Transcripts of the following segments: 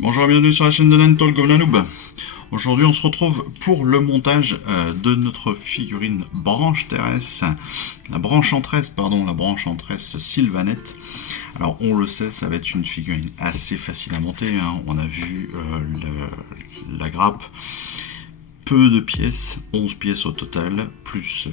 Bonjour et bienvenue sur la chaîne de Nantol comme la noob. Aujourd'hui on se retrouve pour le montage de notre figurine branche terrestre, la branche en tresse, Sylvanette. Alors on le sait, ça va être une figurine assez facile à monter, hein. On a vu la grappe, peu de pièces, 11 pièces au total, plus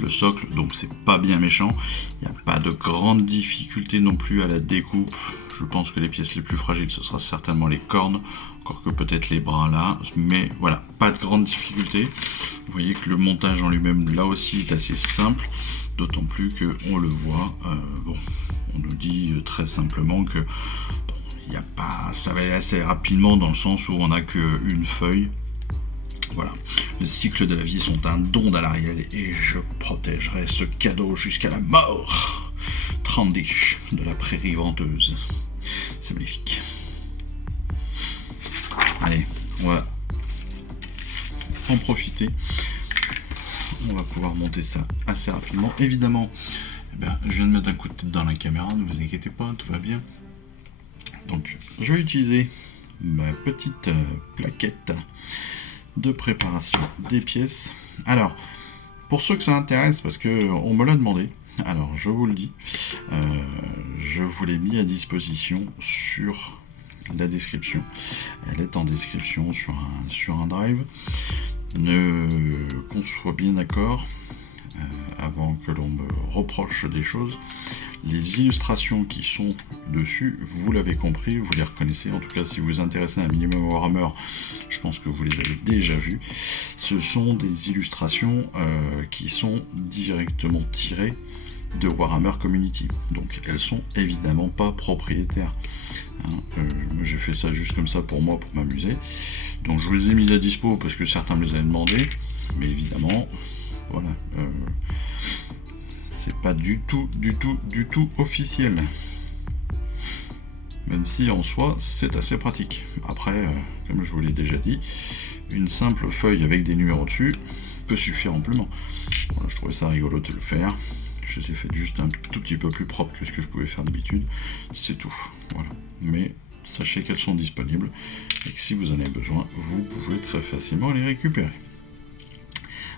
le socle, donc c'est pas bien méchant. Il n'y a pas de grande difficulté non plus à la découpe. Je pense que les pièces les plus fragiles, ce sera certainement les cornes, encore que peut-être les bras là, mais voilà, pas de grande difficulté. Vous voyez que le montage en lui-même, là aussi, est assez simple, d'autant plus qu'on le voit, on nous dit très simplement que il y a pas, ça va aller assez rapidement dans le sens où on n'a qu'une feuille. Voilà, le cycle de la vie sont un don d'Alariel et je protégerai ce cadeau jusqu'à la mort. Trandish de la prairie venteuse. C'est magnifique. Allez, on va en profiter. On va pouvoir monter ça assez rapidement. Évidemment, je viens de mettre un coup de tête dans la caméra, ne vous inquiétez pas, tout va bien. Donc, je vais utiliser ma petite plaquette de préparation des pièces. Alors, pour ceux que ça intéresse, parce que on me l'a demandé, alors je vous le dis, je vous l'ai mis à disposition sur la description. Elle est en description sur un drive. Qu'on soit bien d'accord, avant que l'on me reproche des choses, les illustrations qui sont dessus, vous l'avez compris, vous les reconnaissez, en tout cas si vous vous intéressez à un minimum Warhammer, je pense que vous les avez déjà vues. Ce sont des illustrations qui sont directement tirées de Warhammer Community, donc elles sont évidemment pas propriétaires. Moi j'ai fait ça juste comme ça pour moi, pour m'amuser, donc je vous les ai mis à dispo parce que certains me les avaient demandé, mais évidemment, voilà, c'est pas du tout officiel. Même si en soi c'est assez pratique. Après, comme je vous l'ai déjà dit, une simple feuille avec des numéros dessus peut suffire amplement. Voilà, je trouvais ça rigolo de le faire. Je les ai fait juste un tout petit peu plus propre que ce que je pouvais faire d'habitude. C'est tout. Voilà. Mais sachez qu'elles sont disponibles et que si vous en avez besoin, vous pouvez très facilement les récupérer.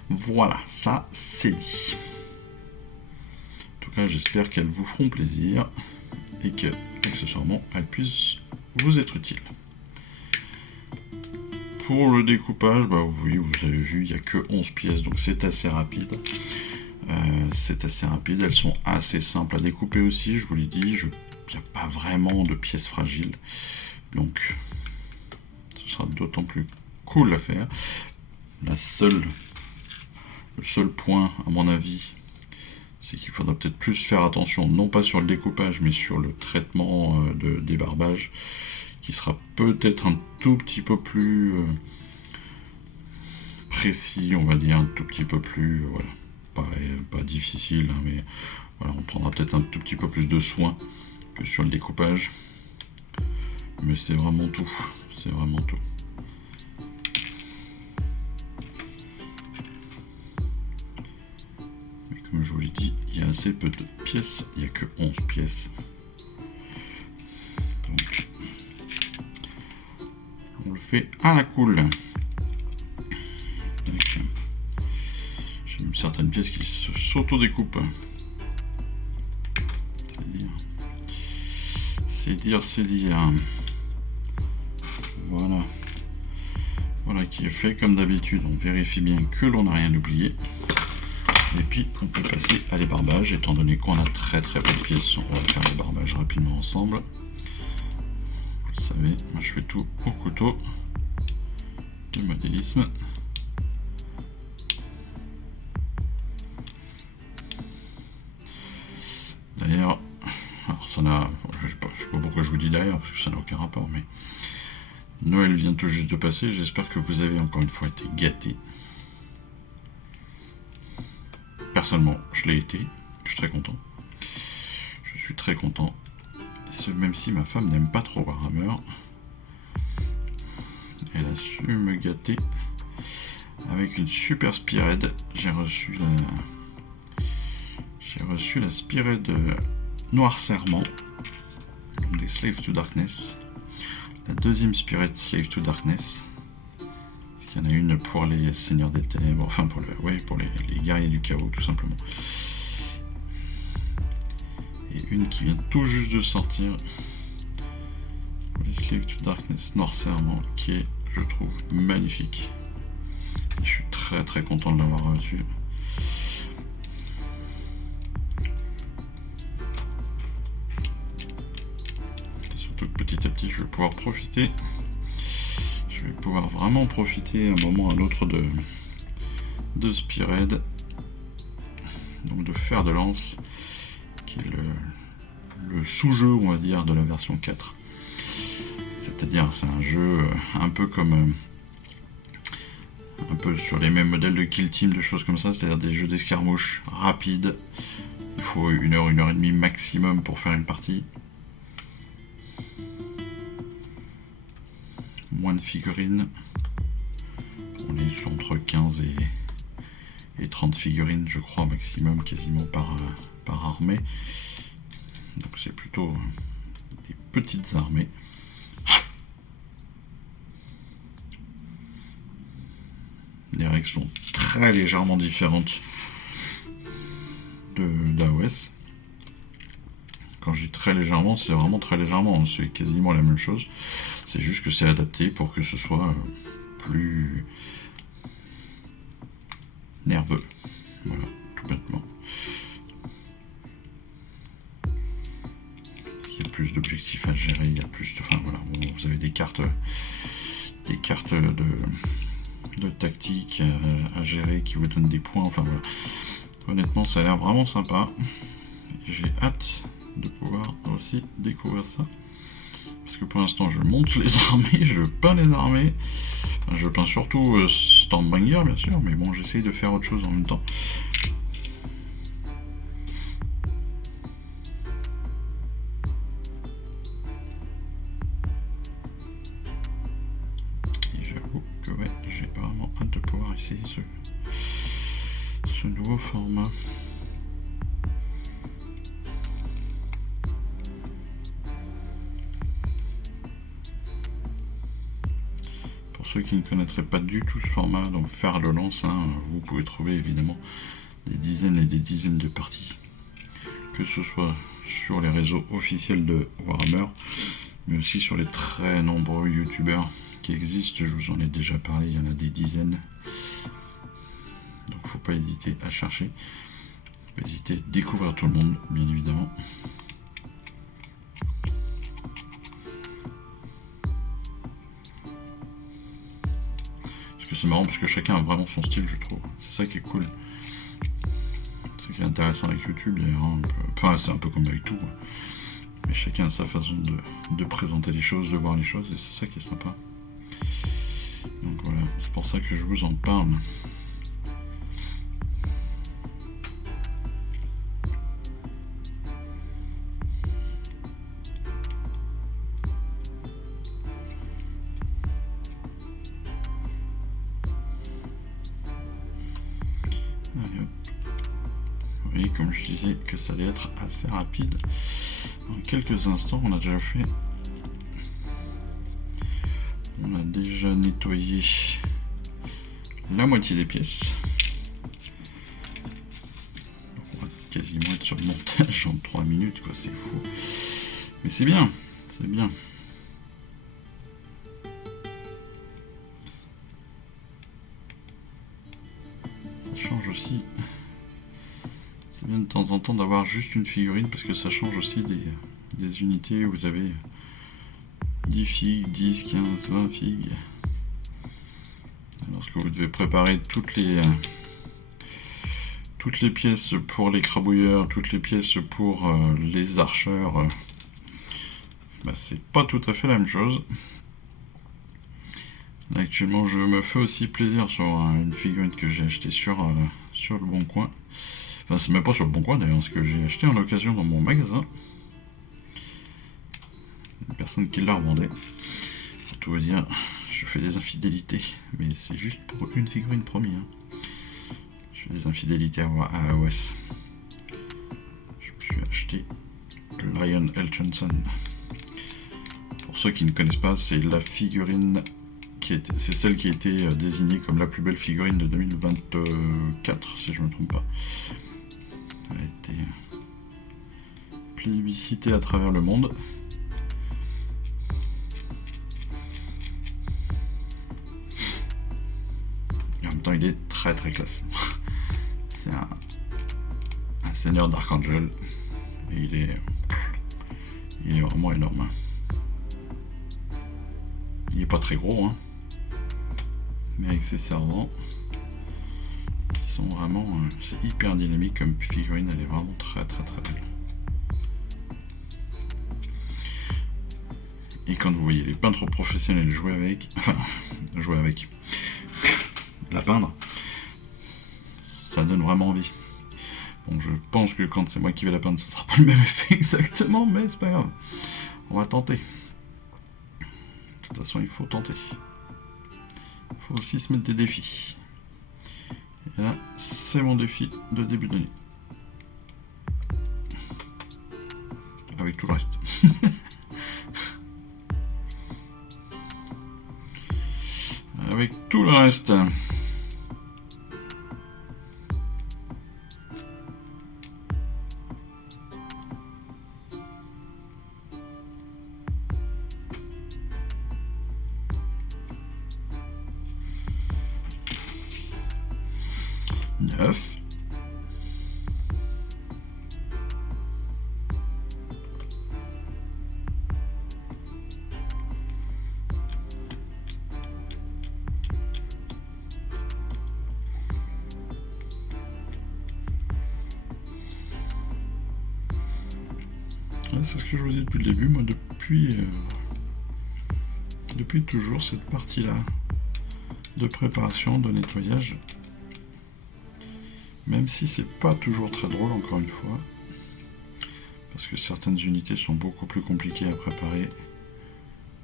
Voilà, ça c'est dit. J'espère qu'elles vous feront plaisir et que, accessoirement, elles puissent vous être utiles. Pour le découpage, oui, vous avez vu, il n'y a que 11 pièces, donc c'est assez rapide. Elles sont assez simples à découper aussi, je vous l'ai dit, il n'y a pas vraiment de pièces fragiles. Donc, ce sera d'autant plus cool à faire. Le seul point, à mon avis, c'est qu'il faudra peut-être plus faire attention, non pas sur le découpage, mais sur le traitement de débarbage, qui sera peut-être un tout petit peu plus précis, on va dire, un tout petit peu plus, voilà, pas difficile, hein, mais voilà, on prendra peut-être un tout petit peu plus de soin que sur le découpage. Mais c'est vraiment tout, c'est vraiment tout. Comme je vous l'ai dit, il y a assez peu de pièces, il n'y a que 11 pièces. Donc, on le fait à la cool. J'ai une certaine pièce qui s'auto-découpe. C'est dire. Voilà. Voilà qui est fait comme d'habitude. On vérifie bien que l'on n'a rien oublié. Et puis on peut passer à l'ébarbage, étant donné qu'on a très peu de pièces, on va faire l'ébarbage rapidement ensemble. Vous le savez, moi je fais tout au couteau du modélisme. D'ailleurs, ça n'a, je sais pas pourquoi je vous dis d'ailleurs, parce que ça n'a aucun rapport, mais Noël vient tout juste de passer, j'espère que vous avez encore une fois été gâtés. Personnellement, je l'ai été, je suis très content. Je suis très content. Même si ma femme n'aime pas trop Warhammer, elle a su me gâter avec une super Spearhead. J'ai reçu la Spearhead Noir Serment des Slave to Darkness. La deuxième Spirit Slave to Darkness. Parce qu'il y en a une pour les Seigneurs des Ténèbres, enfin pour les guerriers du chaos tout simplement. Et une qui vient tout juste de sortir. Pour les Slave to Darkness Noir Serment, qui est, je trouve, magnifique. Et je suis très très content de l'avoir reçu. Surtout que petit à petit je vais pouvoir profiter. Je vais pouvoir vraiment profiter un moment à l'autre de Spearhead. Donc de fer de lance, qui est le sous-jeu, on va dire, de la version 4. C'est-à-dire c'est un jeu un peu comme un peu sur les mêmes modèles de Kill Team, de choses comme ça, c'est-à-dire des jeux d'escarmouche rapides. Il faut 1 heure, 1 heure et demie maximum pour faire une partie. Moins de figurines. On est sur entre 15 et 30 figurines, je crois, maximum, quasiment par armée. Donc c'est plutôt des petites armées. Les règles sont très légèrement différentes d'AOS. Quand je dis très légèrement, c'est vraiment très légèrement, c'est quasiment la même chose. C'est juste que c'est adapté pour que ce soit plus nerveux. Voilà, tout bêtement. Il y a plus d'objectifs à gérer, il y a plus de... Enfin voilà, vous avez des cartes de tactique à gérer qui vous donnent des points, enfin voilà. Honnêtement, ça a l'air vraiment sympa. J'ai hâte de pouvoir aussi découvrir ça. Parce que pour l'instant, je monte les armées, je peins les armées. Enfin, je peins surtout Stormbringer, bien sûr, mais bon, j'essaye de faire autre chose en même temps. Et j'avoue que ouais, j'ai vraiment hâte de pouvoir essayer ce nouveau format. Pour ceux qui ne connaîtraient pas du tout ce format, donc Fer de Lance, vous pouvez trouver évidemment des dizaines et des dizaines de parties, que ce soit sur les réseaux officiels de Warhammer, mais aussi sur les très nombreux youtubeurs qui existent. Je vous en ai déjà parlé, il y en a des dizaines. Donc faut pas hésiter à chercher, faut pas hésiter à découvrir tout le monde, bien évidemment. Parce que c'est marrant, parce que chacun a vraiment son style, je trouve. C'est ça qui est cool. C'est ça qui est intéressant avec YouTube d'ailleurs. Enfin, c'est un peu comme avec tout. Mais chacun a sa façon de présenter les choses, de voir les choses, et c'est ça qui est sympa. Donc voilà, c'est pour ça que je vous en parle. Allez, hop. Vous voyez, comme je disais, que ça allait être assez rapide. En quelques instants, on a déjà nettoyé la moitié des pièces. Donc on va quasiment être sur le montage en 3 minutes, quoi, c'est fou. Mais c'est bien, c'est bien. Ça change aussi. C'est bien de temps en temps d'avoir juste une figurine, parce que ça change aussi des unités où vous avez 10 figues, 10, 15, 20 figues. Lorsque vous devez préparer toutes les pièces pour les crabouilleurs, toutes les pièces pour les archeurs, c'est pas tout à fait la même chose. Là, actuellement, je me fais aussi plaisir sur une figurine que j'ai achetée sur le Bon Coin. Enfin, c'est même pas sur le Bon Coin d'ailleurs, ce que j'ai acheté en occasion dans mon magasin. Une personne qui la revendait. Pour tout vous dire, je fais des infidélités, mais c'est juste pour une figurine, promis. Je fais des infidélités à AOS. Je me suis acheté Lion L. Johnson. ceux qui ne connaissent pas, c'est la figurine c'est celle qui a été désignée comme la plus belle figurine de 2024, si je ne me trompe pas. Elle a été plébiscitée à travers le monde. Et en même temps, il est très très classe. C'est un seigneur d'Archangel. Et il est vraiment énorme. Il est pas très gros, hein. Mais avec ses servants, qui sont vraiment... c'est hyper dynamique comme figurine, elle est vraiment très très très belle. Et quand vous voyez les peintres professionnels jouer avec, la peindre, ça donne vraiment envie. Bon, je pense que quand c'est moi qui vais la peindre, ce sera pas le même effet exactement, mais c'est pas grave. On va tenter. De toute façon, il faut tenter. Il faut aussi se mettre des défis. Et là, c'est mon défi de début d'année. Avec tout le reste. Avec tout le reste. Neuf. C'est ce que je vous dis depuis le début, moi depuis toujours cette partie-là de préparation, de nettoyage, même si c'est pas toujours très drôle encore une fois, parce que certaines unités sont beaucoup plus compliquées à préparer,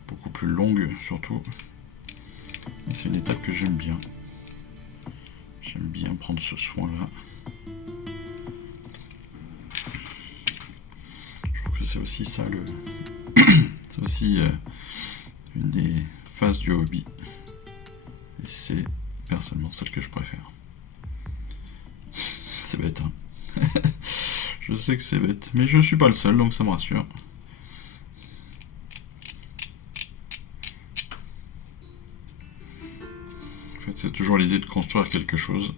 beaucoup plus longues surtout. C'est une étape que j'aime bien. J'aime bien prendre ce soin-là. C'est aussi ça c'est aussi une des phases du hobby, et c'est personnellement celle que je préfère. C'est bête, hein. Je sais que c'est bête, mais je suis pas le seul, donc ça me rassure. En fait, c'est toujours l'idée de construire quelque chose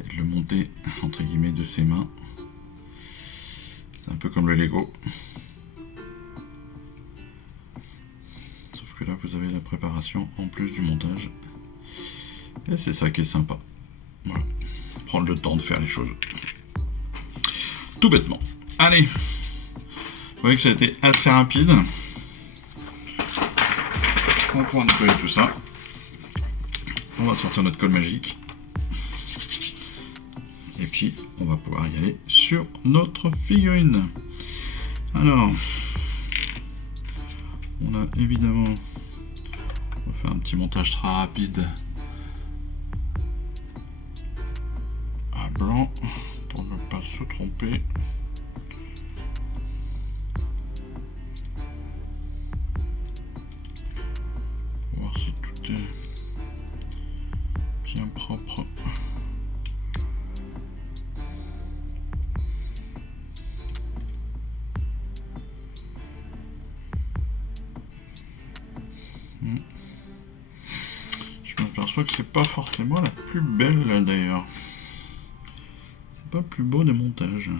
et de le monter entre guillemets de ses mains. C'est un peu comme le Lego. Sauf que là, vous avez la préparation en plus du montage. Et c'est ça qui est sympa. Voilà. Prendre le temps de faire les choses. Tout bêtement. Allez. Vous voyez que ça a été assez rapide. On va pouvoir nettoyer tout ça. On va sortir notre colle magique. Et puis, on va pouvoir y aller sur notre figurine. Alors, on a évidemment... On va faire un petit montage très rapide à blanc pour ne pas se tromper. Pour voir si tout est bien propre. Je m'aperçois que c'est pas forcément la plus belle d'ailleurs. C'est pas le plus beau des montages.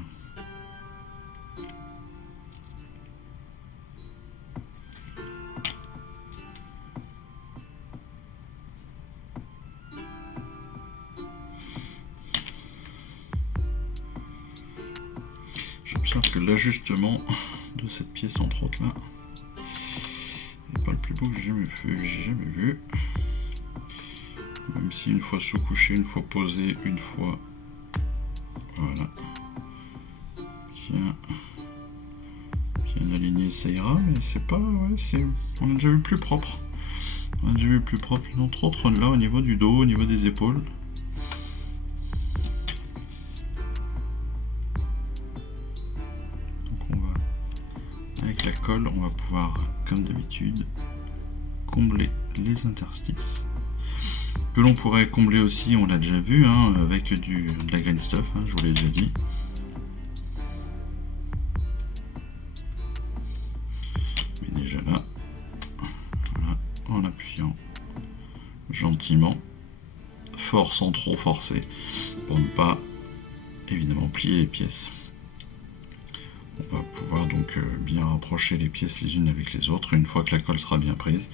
J'observe que l'ajustement de cette pièce entre autres là n'est pas le plus beau que j'ai jamais vu. Même si une fois sous-couché, une fois posé, une fois... Voilà. Bien aligné, ça ira, mais c'est pas... Ouais, c'est... On a déjà vu plus propre. On a déjà vu plus propre, entre autres là, au niveau du dos, au niveau des épaules. Donc on va, avec la colle, on va pouvoir, comme d'habitude, combler les interstices. Que l'on pourrait combler aussi, on l'a déjà vu, hein, avec de la green stuff, hein, je vous l'ai déjà dit. Mais déjà là, voilà, en appuyant gentiment, fort sans trop forcer, pour ne pas évidemment plier les pièces. On va pouvoir donc bien rapprocher les pièces les unes avec les autres. Une fois que la colle sera bien prise,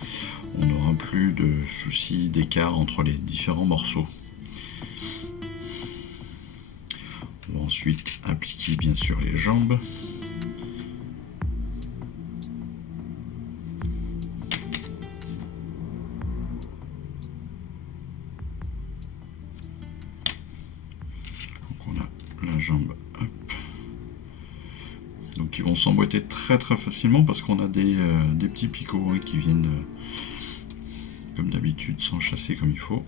on n'aura plus de soucis d'écart entre les différents morceaux. On va ensuite appliquer bien sûr les jambes. Donc on a la jambe, hop. Donc ils vont s'emboîter très facilement parce qu'on a des petits picots, hein, qui viennent comme d'habitude s'enchâsser comme il faut.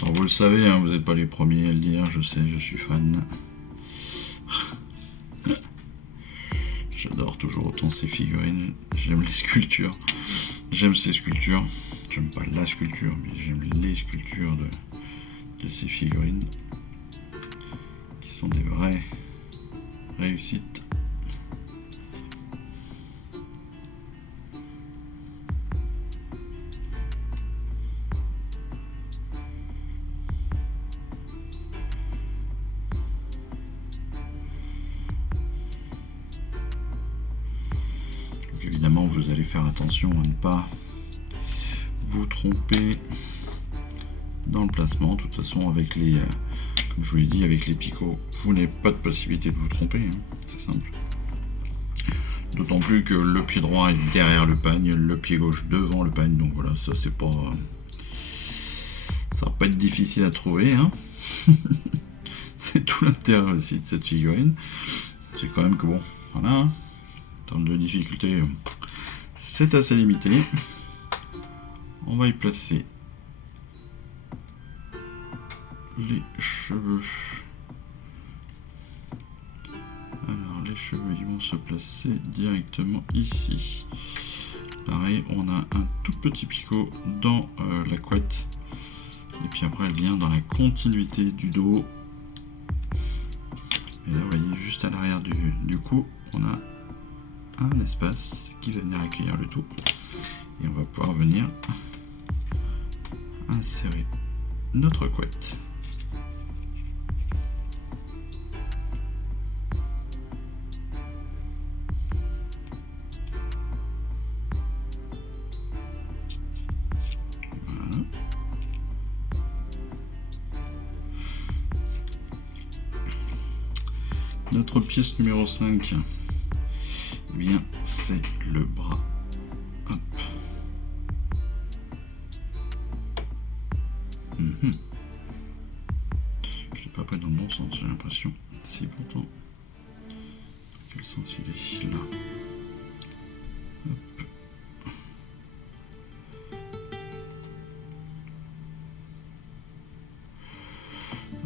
Alors vous le savez, hein, vous n'êtes pas les premiers à le dire, je sais, je suis fan. J'adore toujours autant ces figurines, j'aime les sculptures, j'aime ces sculptures, j'aime pas la sculpture, mais j'aime les sculptures de ces figurines, qui sont des vraies réussites. Évidemment, vous allez faire attention à ne pas vous tromper dans le placement. De toute façon, avec les, comme je vous l'ai dit, avec les picots, vous n'avez pas de possibilité de vous tromper, hein. C'est simple. D'autant plus que le pied droit est derrière le pagne, le pied gauche devant le pagne. Donc voilà, ça c'est pas, ça va pas être difficile à trouver, hein. C'est tout l'intérêt aussi de cette figurine. C'est quand même que bon, voilà. Hein. En termes de difficulté, c'est assez limité. On va y placer les cheveux. Alors les cheveux, ils vont se placer directement ici. Pareil, on a un tout petit picot dans la couette. Et puis après, elle vient dans la continuité du dos. Et là, vous voyez, juste à l'arrière du cou, on a un espace qui va venir accueillir le tout, et on va pouvoir venir insérer notre couette. Voilà. Notre pièce numéro 5, eh bien, c'est le bras. Hop. Je l'ai pas pris dans le bon sens, j'ai l'impression. Si, pourtant. Quel sens il est là? Hop.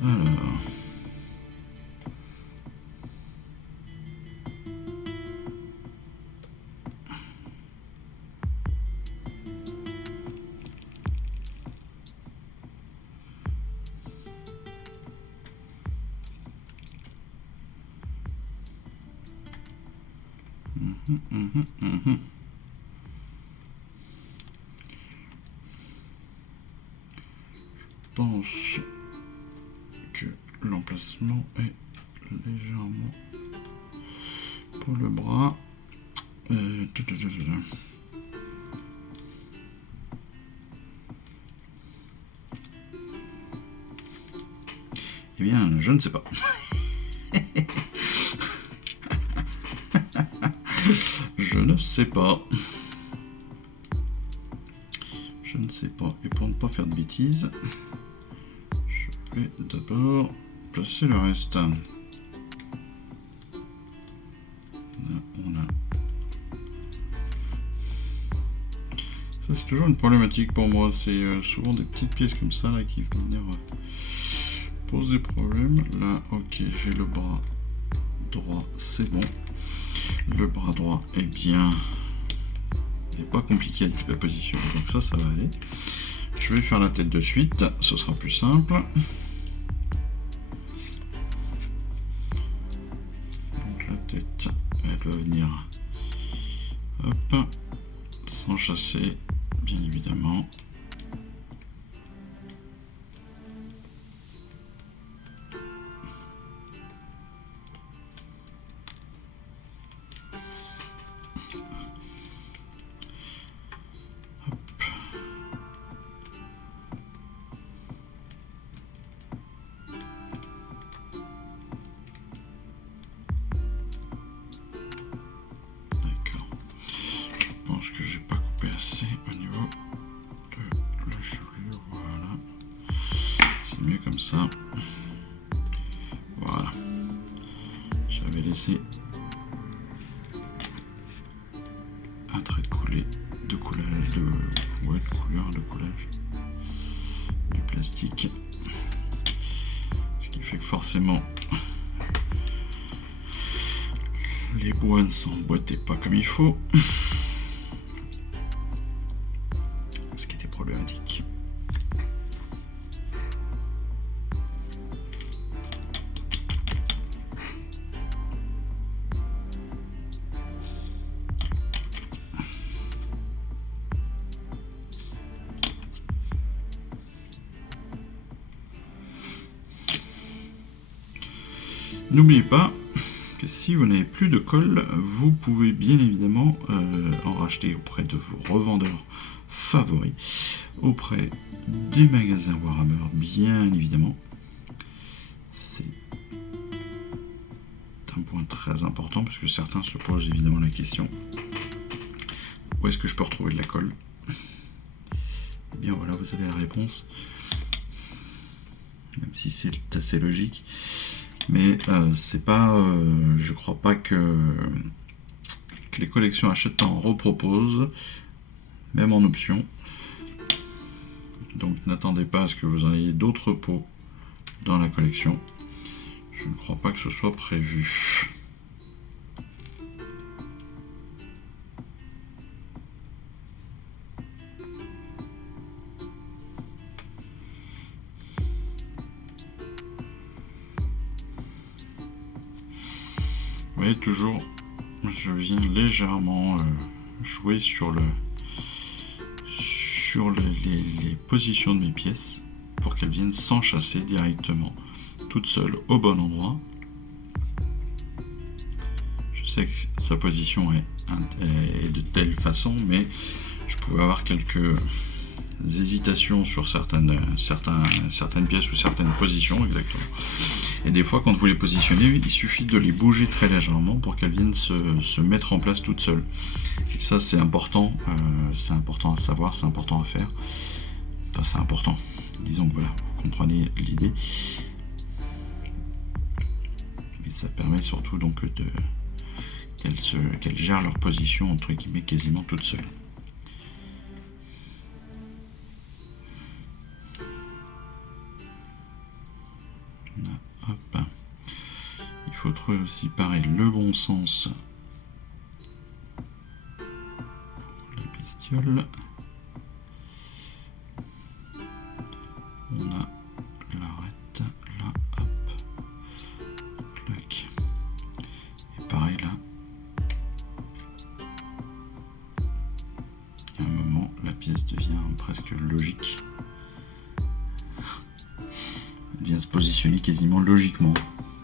Alors. Je pense que l'emplacement est légèrement pour le bras. Eh bien, je ne sais pas. Je ne sais pas. Je ne sais pas. Et pour ne pas faire de bêtises, je vais d'abord placer le reste. Là, on a... Ça, c'est toujours une problématique pour moi. C'est souvent des petites pièces comme ça là, qui vont venir pose des problèmes. Là, ok, j'ai le bras droit, c'est bon. Le bras droit, eh bien, n'est pas compliqué à positionner, donc ça va aller. Je vais faire la tête de suite, ce sera plus simple. Donc la tête, elle va venir, hop, s'enchasser, bien évidemment. Que j'ai pas coupé assez au niveau de la chevelure, voilà, c'est mieux comme ça, voilà, j'avais laissé un trait de coulée, de coulage, de couleur, de coulage du plastique, ce qui fait que forcément les bois ne s'emboîtaient pas comme il faut. Problématique. N'oubliez pas que si vous n'avez plus de colle, vous pouvez bien évidemment en racheter auprès de vos revendeurs favoris, auprès des magasins Warhammer, bien évidemment. C'est un point très important parce que certains se posent évidemment la question: où est-ce que je peux retrouver de la colle? Et bien voilà, vous avez la réponse, même si c'est assez logique. Mais c'est pas, je crois pas que les collections Achète en reproposent, même en option. Donc n'attendez pas à ce que vous en ayez d'autres pots dans la collection. Je ne crois pas que ce soit prévu. Vous voyez, toujours, je viens légèrement jouer sur les positions de mes pièces pour qu'elles viennent s'enchasser directement toutes seules au bon endroit. Je sais que sa position est de telle façon, mais je pouvais avoir quelques hésitations sur certaines pièces ou certaines positions exactement. Et des fois, quand vous les positionnez, il suffit de les bouger très légèrement pour qu'elles viennent se mettre en place toutes seules. Et ça, c'est important à savoir, c'est important à faire. Enfin, c'est important. Disons que voilà, vous comprenez l'idée. Et ça permet surtout donc qu'elles gèrent leur position entre guillemets quasiment toutes seules. Hop. Il faut trouver aussi pareil le bon sens pour la bestiole. On a l'arête là, hop, clac. Et pareil là. Il y a un moment, la pièce devient presque logique. Elle vient se positionner quasiment logiquement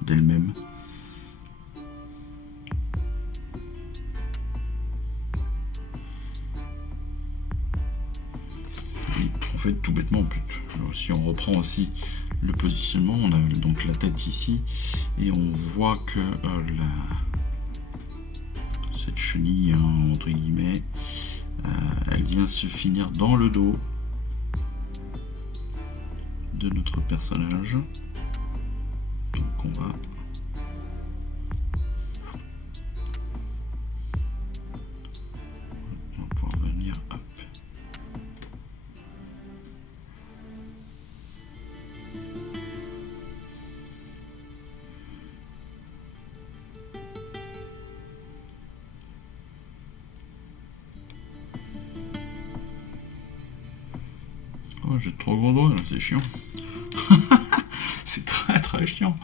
d'elle-même. Oui, en fait, tout bêtement, si on reprend aussi le positionnement, on a donc la tête ici, et on voit que cette chenille, hein, entre guillemets, elle vient se finir dans le dos de notre personnage. Donc on va pouvoir venir, hop. j'ai de trop gros doigts, là, c'est chiant. C'est très très chiant.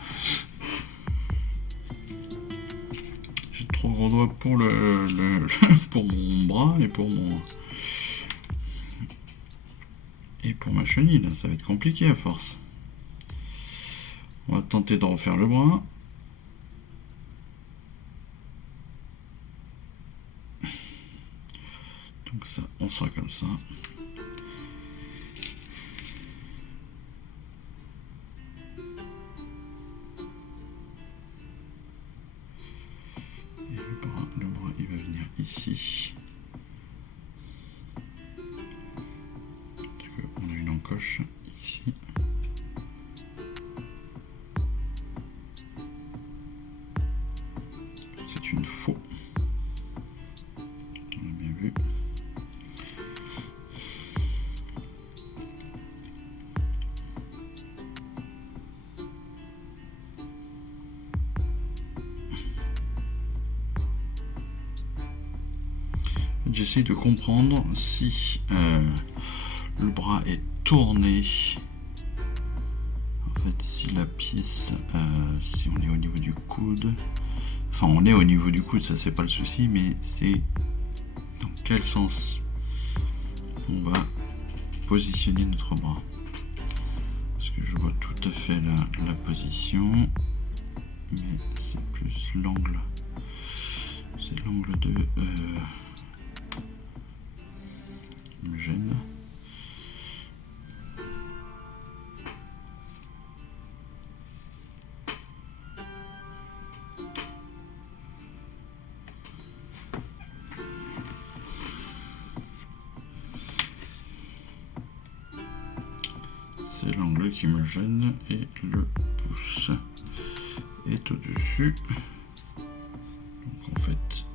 J'ai de trop gros doigts pour pour mon bras et pour ma chenille, là. Ça va être compliqué à force. On va tenter de refaire le bras. Donc ça, on sera comme ça. Et le bras, il va venir ici. Parce qu'on a une encoche ici. C'est une faux. On a bien vu. J'essaie de comprendre si le bras est tourné. En fait, si la pièce, si on est au niveau du coude, enfin on est au niveau du coude, ça c'est pas le souci, mais c'est dans quel sens on va positionner notre bras. Parce que je vois tout à fait la position, mais c'est plus l'angle. C'est l'angle de me gêne. C'est l'angle qui me gêne et le pouce est au-dessus. Donc en fait,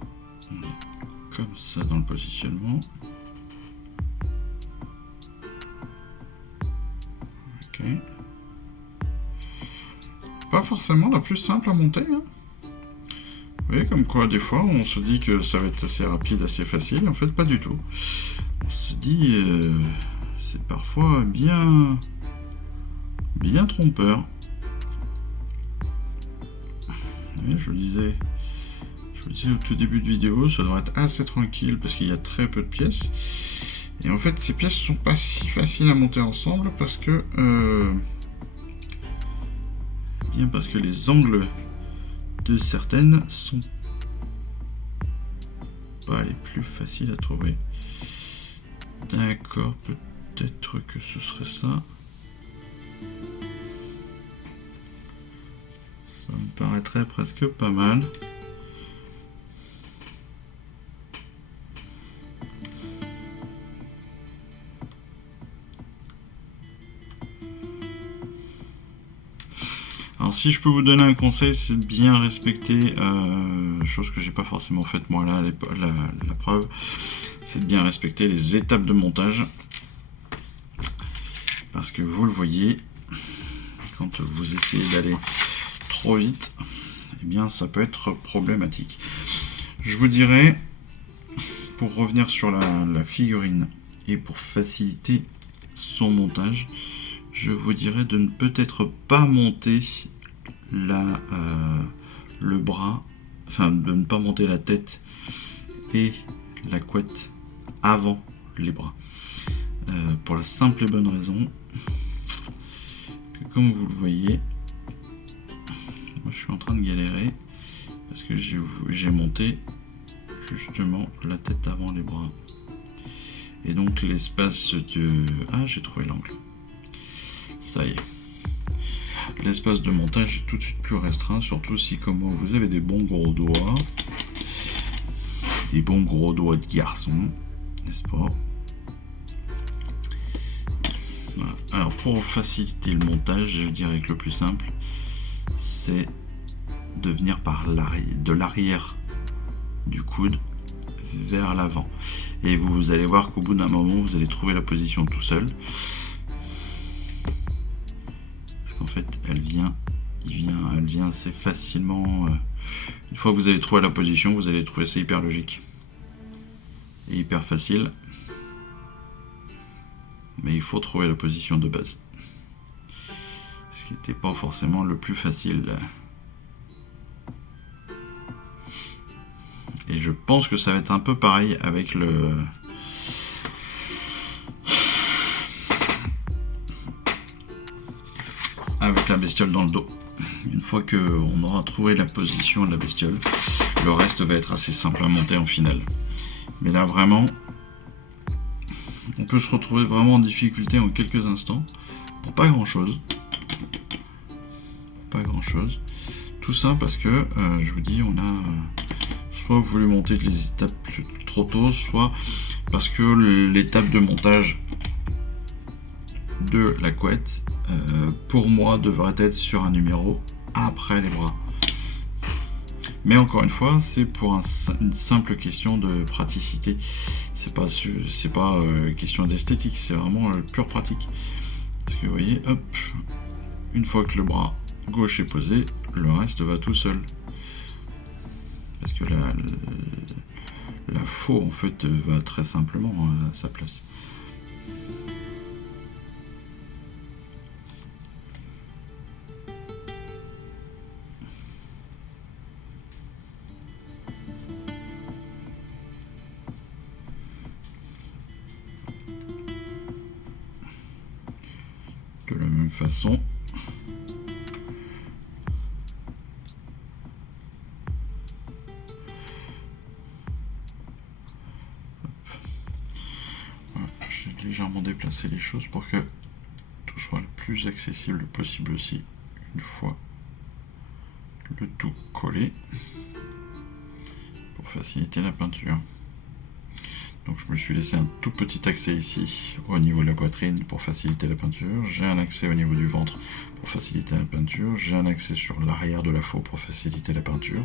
on est comme ça dans le positionnement. Ok. Pas forcément la plus simple à monter, hein. Vous voyez, comme quoi des fois on se dit que ça va être assez rapide, assez facile, en fait pas du tout. On se dit c'est parfois bien trompeur. Et je vous disais au tout début de vidéo, ça devrait être assez tranquille parce qu'il y a très peu de pièces. Et en fait, ces pièces sont pas si faciles à monter ensemble parce que les angles de certaines sont pas les plus faciles à trouver. D'accord, peut-être que ce serait ça. Ça me paraîtrait presque pas mal. Alors si je peux vous donner un conseil, c'est de bien respecter, chose que j'ai pas forcément faite moi là, la preuve, c'est de bien respecter les étapes de montage. Parce que vous le voyez, quand vous essayez d'aller trop vite, eh bien ça peut être problématique. Je vous dirais, pour revenir sur la figurine et pour faciliter son montage, je vous dirais de ne peut-être pas monter le bras, enfin de ne pas monter la tête et la couette avant les bras. Pour la simple et bonne raison que, comme vous le voyez, moi je suis en train de galérer parce que j'ai monté justement la tête avant les bras. Et donc l'espace de... Ah, j'ai trouvé l'angle. Ça y est. L'espace de montage est tout de suite plus restreint, surtout si comme moi vous avez des bons gros doigts. Des bons gros doigts de garçon, n'est-ce pas? Voilà. Alors pour faciliter le montage, je dirais que le plus simple, c'est de venir par de l'arrière du coude vers l'avant. Et vous allez voir qu'au bout d'un moment, vous allez trouver la position tout seul. Parce qu'en fait, elle vient assez facilement. Une fois que vous avez trouvé la position, vous allez trouver ça hyper logique. Et hyper facile. mais il faut trouver la position de base. Ce qui n'était pas forcément le plus facile. Et je pense que ça va être un peu pareil avec la bestiole dans le dos. Une fois qu'on aura trouvé la position de la bestiole, le reste va être assez simple à monter en finale. Mais là vraiment, on peut se retrouver vraiment en difficulté en quelques instants pour pas grand chose. Pas grand chose. Tout ça parce que, je vous dis, on a soit voulu monter les étapes trop tôt, soit parce que l'étape de montage de la couette, pour moi, devrait être sur un numéro après les bras. Mais encore une fois, c'est pour une simple question de praticité. C'est pas question d'esthétique, c'est vraiment pure pratique. Parce que vous voyez, hop, une fois que le bras gauche est posé, le reste va tout seul. Parce que la faux en fait va très simplement à sa place. De la même façon, j'ai légèrement déplacé les choses pour que tout soit le plus accessible possible aussi, une fois le tout collé, pour faciliter la peinture. Donc je me suis laissé un tout petit accès ici au niveau de la poitrine pour faciliter la peinture. J'ai un accès au niveau du ventre pour faciliter la peinture. J'ai un accès sur l'arrière de la faux pour faciliter la peinture,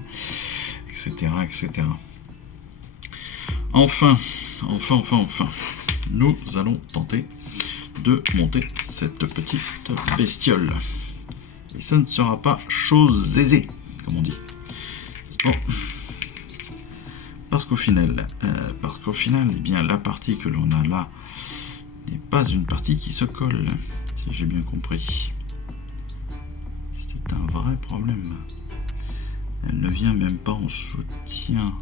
etc. etc. Enfin, nous allons tenter de monter cette petite bestiole. Et ça ne sera pas chose aisée, comme on dit. Bon. Parce qu'au final, eh bien, la partie que l'on a là n'est pas une partie qui se colle, si j'ai bien compris. C'est un vrai problème. Elle ne vient même pas en soutien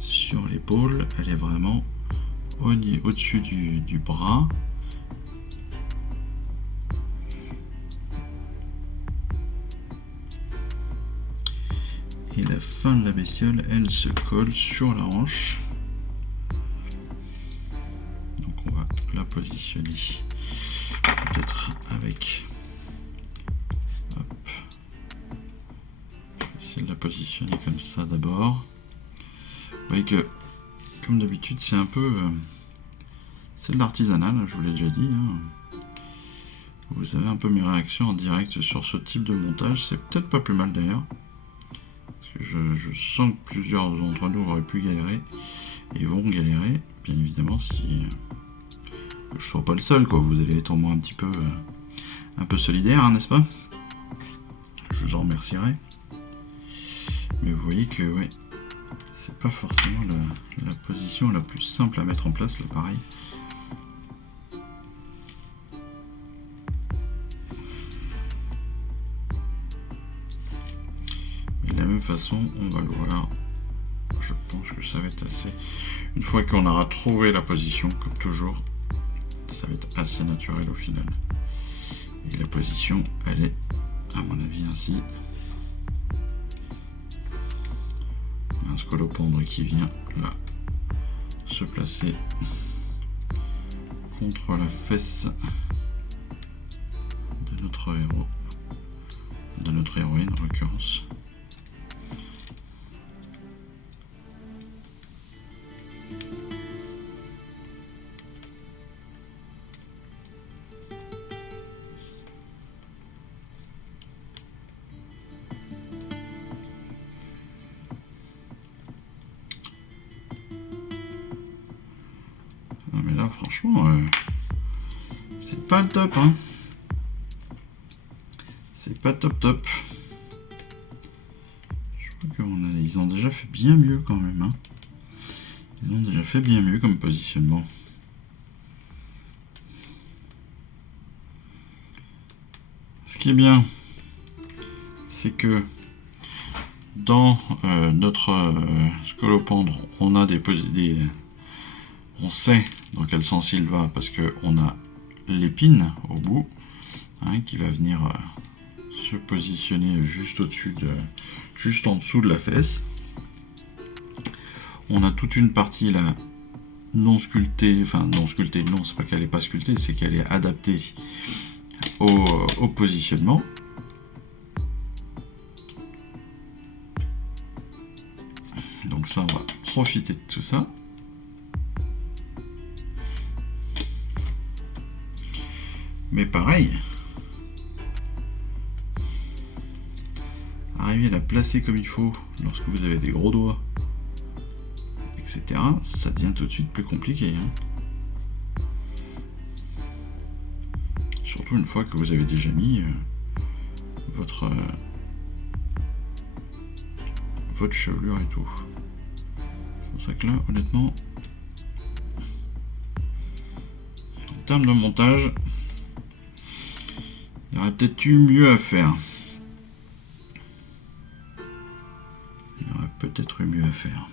sur l'épaule, elle est vraiment au-dessus du bras. Et la fin de la bestiole, elle se colle sur la hanche. Donc on va la positionner peut-être avec... Hop. Je vais essayer de la positionner comme ça d'abord. Vous voyez que, comme d'habitude, c'est un peu... c'est de l'artisanal, je vous l'ai déjà dit. Hein. Vous avez un peu mes réactions en direct sur ce type de montage. C'est peut-être pas plus mal d'ailleurs. Je sens que plusieurs d'entre nous auraient pu galérer et vont galérer, bien évidemment, si je ne sois pas le seul, quoi. Vous allez être au moins un petit peu solidaire, hein, n'est-ce pas? Je vous en remercierai. Mais vous voyez que ouais, c'est pas forcément la position la plus simple à mettre en place, là, pareil. De la même façon, on va le voir. Je pense que ça va être assez... Une fois qu'on aura trouvé la position, comme toujours, ça va être assez naturel au final. Et la position, elle est, à mon avis, ainsi. On a un scolopendre qui vient là se placer contre la fesse de notre héros, de notre héroïne en l'occurrence. Mais là, franchement, c'est pas le top, hein. C'est pas top. Je crois qu'ils ont déjà fait bien mieux quand même, hein. Ils ont déjà fait bien mieux comme positionnement. qui est bien, c'est que dans notre scolopendre, on a on sait dans quel sens il va parce qu'on a l'épine au bout, hein, qui va venir se positionner juste juste en dessous de la fesse. On a toute une partie là non sculptée, enfin non sculptée, non, c'est pas qu'elle est pas sculptée, c'est qu'elle est adaptée au positionnement. Donc ça, on va profiter de tout ça. Mais pareil, arriver à la placer comme il faut lorsque vous avez des gros doigts, etc., ça devient tout de suite plus compliqué. Hein. Surtout une fois que vous avez déjà mis votre chevelure et tout. C'est pour ça que là, honnêtement, en termes de montage, il y aurait peut-être eu mieux à faire. Il y aurait peut-être eu mieux à faire.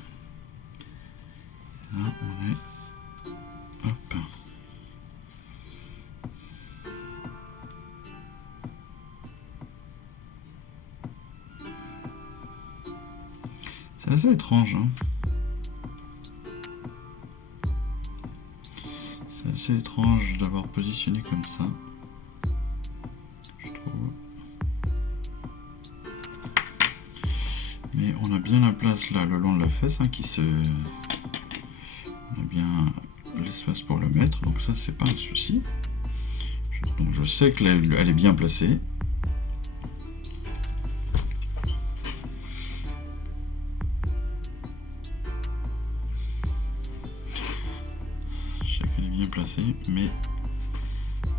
Là, on est... Hop. C'est assez étrange, hein. C'est assez étrange d'avoir positionné comme ça. Mais on a bien la place là le long de la fesse, hein, on a bien l'espace pour le mettre, donc ça c'est pas un souci. Donc je sais qu'elle est bien placée. Je sais qu'elle est bien placée, mais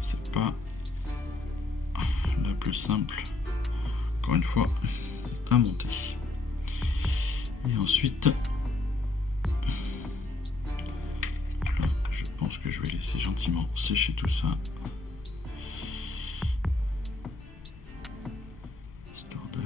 c'est pas la plus simple, encore une fois, à monter. Et ensuite, là, je pense que je vais laisser gentiment sécher tout ça. Histoire de...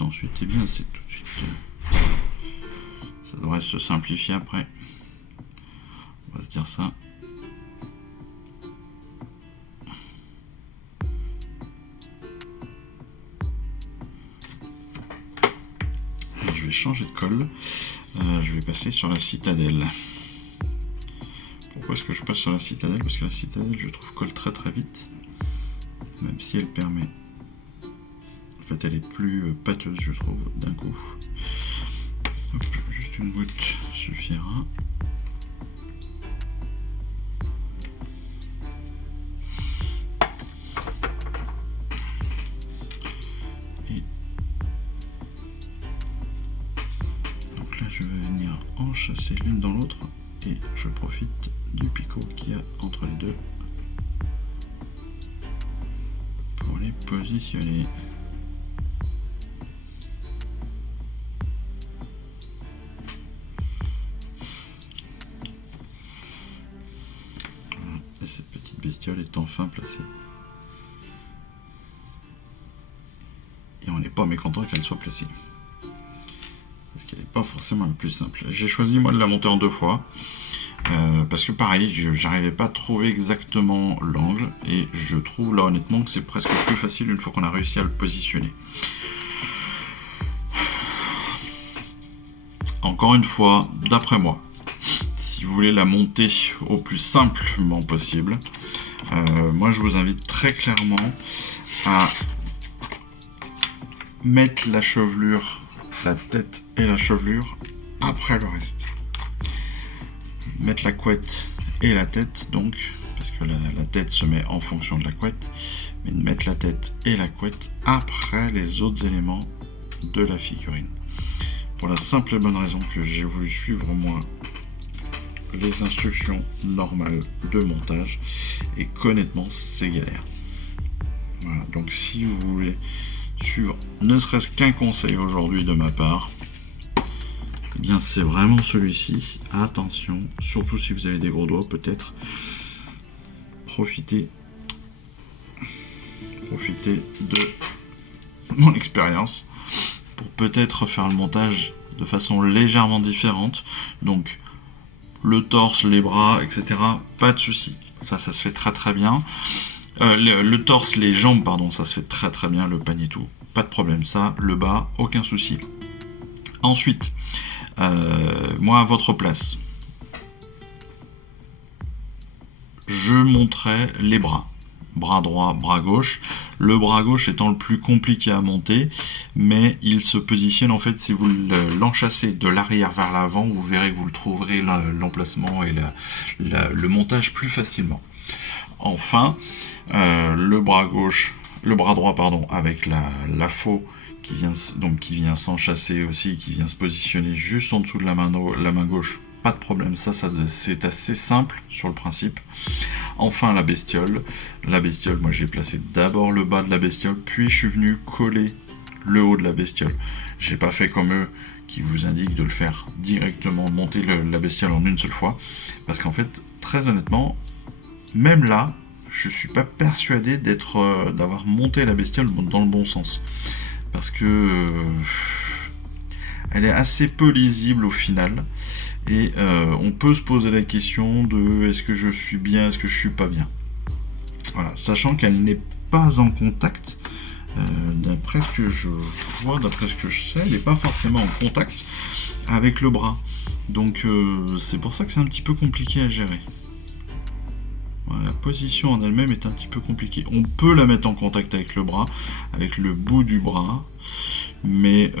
Ensuite, et bien c'est tout de suite. Ça devrait se simplifier après. On va se dire ça. Je vais changer de colle. Je vais passer sur la citadelle. Pourquoi est-ce que je passe sur la citadelle? Parce que la citadelle, je trouve, colle très très vite. Même si elle permet... En fait, elle est plus pâteuse, je trouve, d'un coup. Hop, juste une goutte suffira. Et donc là, je vais venir enchasser l'une dans l'autre et je profite du picot qu'il y a entre les deux pour les positionner. Cette petite bestiole est enfin placée. Et on n'est pas mécontent qu'elle soit placée. Parce qu'elle n'est pas forcément la plus simple. J'ai choisi moi de la monter en 2 fois. Parce que pareil, j'arrivais pas à trouver exactement l'angle. Et je trouve là honnêtement que c'est presque plus facile une fois qu'on a réussi à le positionner. Encore une fois, d'après moi, si vous voulez la monter au plus simplement possible, moi je vous invite très clairement à mettre la chevelure, la tête et la chevelure après le reste. Mettre la couette et la tête donc, parce que la tête se met en fonction de la couette, mais de mettre la tête et la couette après les autres éléments de la figurine. Pour la simple et bonne raison que j'ai voulu suivre moi les instructions normales de montage et qu'honnêtement c'est galère. Voilà, donc si vous voulez suivre ne serait-ce qu'un conseil aujourd'hui de ma part, eh bien c'est vraiment celui-ci. Attention, surtout si vous avez des gros doigts, peut-être profitez de mon expérience pour peut-être faire le montage de façon légèrement différente. Donc le torse, les bras, etc. Pas de souci, ça se fait très très bien. Le torse, les jambes, pardon, ça se fait très très bien, le panier tout, pas de problème. Ça, le bas, aucun souci. Ensuite, moi à votre place, je monterai les bras. Bras droit, bras gauche. Le bras gauche étant le plus compliqué à monter, mais il se positionne en fait, si vous l'enchassez de l'arrière vers l'avant, vous verrez que vous le trouverez l'emplacement et le montage plus facilement. Enfin, le bras gauche, le bras droit pardon, avec la faux qui vient s'enchasser aussi, qui vient se positionner juste en dessous de la main gauche. Pas de problème, ça c'est assez simple sur le principe. Enfin la bestiole, moi j'ai placé d'abord le bas de la bestiole, puis je suis venu coller le haut de la bestiole. J'ai pas fait comme eux qui vous indiquent de le faire directement, monter la bestiole en une seule fois, parce qu'en fait, très honnêtement, même là, je suis pas persuadé d'avoir monté la bestiole dans le bon sens, parce que elle est assez peu lisible au final. Et on peut se poser la question de est-ce que je suis bien, est-ce que je suis pas bien. Voilà, sachant qu'elle n'est pas en contact, d'après ce que je vois, d'après ce que je sais, elle n'est pas forcément en contact avec le bras. Donc c'est pour ça que c'est un petit peu compliqué à gérer. Voilà, la position en elle-même est un petit peu compliquée. On peut la mettre en contact avec le bras, avec le bout du bras, mais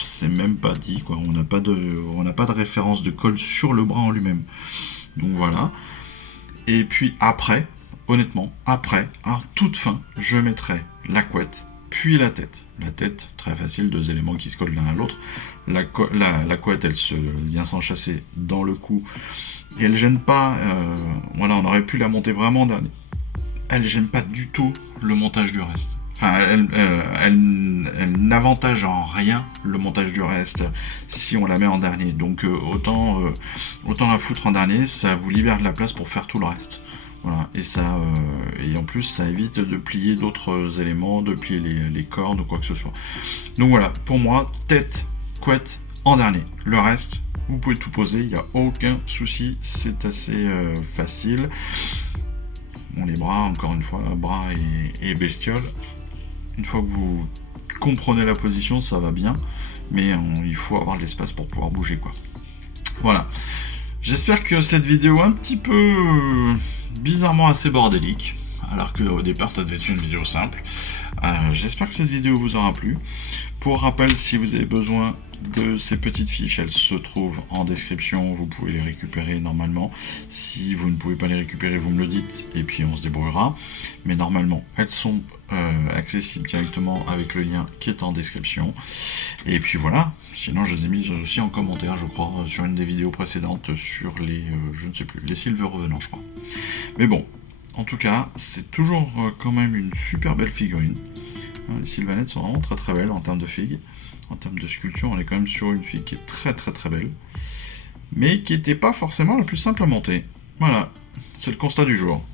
c'est même pas dit quoi. On n'a pas de référence de colle sur le bras en lui-même. Donc voilà. Et puis après, honnêtement, à toute fin, je mettrai la couette, puis la tête. La tête, très facile, deux éléments qui se collent l'un à l'autre. La couette, elle vient s'enchasser dans le cou. Et elle gêne pas, voilà, on aurait pu la monter vraiment en dernier. Elle gêne pas du tout le montage du reste. Enfin, elle n'avantage en rien le montage du reste si on la met en dernier. Donc autant la foutre en dernier, ça vous libère de la place pour faire tout le reste. Voilà, et en plus ça évite de plier d'autres éléments, de plier les cordes ou quoi que ce soit. Donc voilà, pour moi, tête, couette en dernier. Le reste, vous pouvez tout poser, il n'y a aucun souci, c'est assez facile. Bon, les bras, encore une fois, bras et bestiole. Une fois que vous comprenez la position, ça va bien, mais il faut avoir de l'espace pour pouvoir bouger, quoi. Voilà. J'espère que cette vidéo un petit peu bizarrement assez bordélique, alors qu'au départ ça devait être une vidéo simple. J'espère que cette vidéo vous aura plu. Pour rappel, si vous avez besoin de ces petites fiches, elles se trouvent en description, vous pouvez les récupérer normalement. Si vous ne pouvez pas les récupérer, vous me le dites et puis on se débrouillera. Mais normalement, elles sont accessibles directement avec le lien qui est en description. Et puis voilà, sinon je les ai mises aussi en commentaire, je crois, sur une des vidéos précédentes sur les, je ne sais plus, les Silver Revenants, je crois. Mais bon, en tout cas, c'est toujours quand même une super belle figurine. Les sylvanettes sont vraiment très très belles en termes de figues. En termes de sculpture, on est quand même sur une figue qui est très très très belle, mais qui n'était pas forcément la plus simple à monter. Voilà, c'est le constat du jour.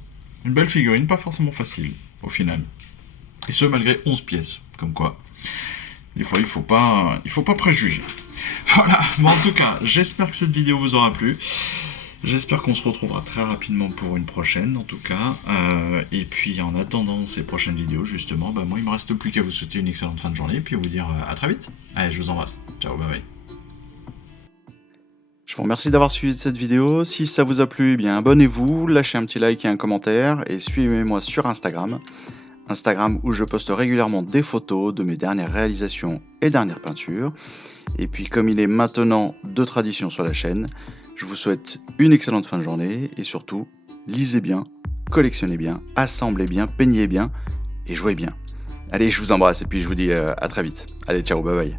Une belle figurine, pas forcément facile, au final. Et ce, malgré 11 pièces, comme quoi. Des fois, il faut pas préjuger. Voilà, bon, en tout cas, j'espère que cette vidéo vous aura plu. J'espère qu'on se retrouvera très rapidement pour une prochaine, en tout cas. Et puis, en attendant ces prochaines vidéos, justement, moi, il me reste plus qu'à vous souhaiter une excellente fin de journée, et puis à vous dire à très vite. Allez, je vous embrasse. Ciao, bye bye. Je vous remercie d'avoir suivi cette vidéo. Si ça vous a plu, eh bien abonnez-vous, lâchez un petit like et un commentaire et suivez-moi sur Instagram. Instagram où je poste régulièrement des photos de mes dernières réalisations et dernières peintures. Et puis comme il est maintenant de tradition sur la chaîne, je vous souhaite une excellente fin de journée et surtout, lisez bien, collectionnez bien, assemblez bien, peignez bien et jouez bien. Allez, je vous embrasse et puis je vous dis à très vite. Allez, ciao, bye bye.